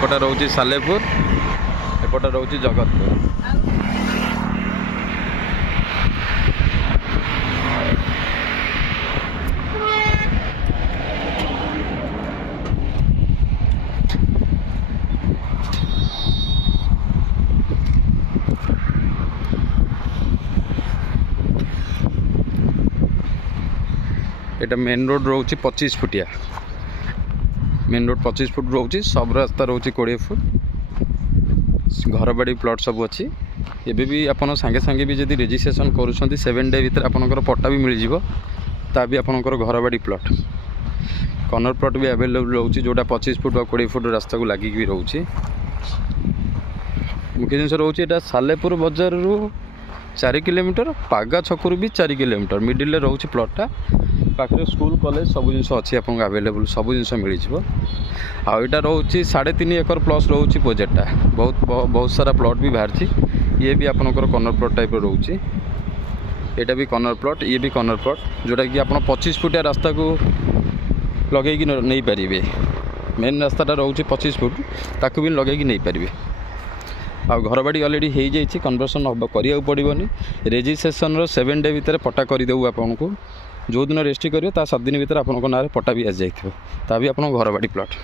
एपटा रोचे सालेपुर एपटा रोचे जगतपुर। एटा main road रोचे 25 फुटिया मेन रोड 25 फुट रोचे सब रास्ता रोचे 20 फुट घर बाड़ी प्लॉट सब अच्छी एबे भी आपन संगे संगे भी जदि रजिस्ट्रेशन करूछंती 7 डे भीतर आपनकर पट्टा भी मिल जिवो ता भी आपनकर घर बाड़ी प्लॉट कॉर्नर प्लॉट भी अवेलेबल रोचे जोटा 25 फुट और 20 फुट रास्ता को लागिक भी रोचे। मुख्य जिनस रोचे एटा सालेपुर बाजार रु 4 किलोमीटर पागा छकरू भी 4 किलोमीटर मिडिल रोचे प्लॉटटा पाखे स्कूल कॉलेज सब जिन अच्छी आप अवेलेबल सब जिन मिल आईटा रोचे 3.5 एकर प्लस रोचे प्रोजेक्टा बहुत सारा प्लॉट भी बाहर ये भी आपनकर कॉर्नर प्लॉट टाइप रोचे यहाँ भी कॉर्नर प्लॉट ये भी कॉर्नर प्लॉट जोटा कि आप 25 फुटिया रास्ता को लगे नहीं पारे मेन रास्ताटा रोचे 25 फुट ताकू भी लगे नहीं पारे आ घर बाड़ी अलरेडी हो जाइए कन्वर्सन हम करा पड़ोनी रेजिस्ट्रेशन 7 डे भितर पट्टा करदेबू आपको जो दिन रेजिस्ट्री करेंगे 7 दिन भीतर आपन ना पट्टा भी आसी जाइए ता भी आप घर बाड़ी प्लॉट।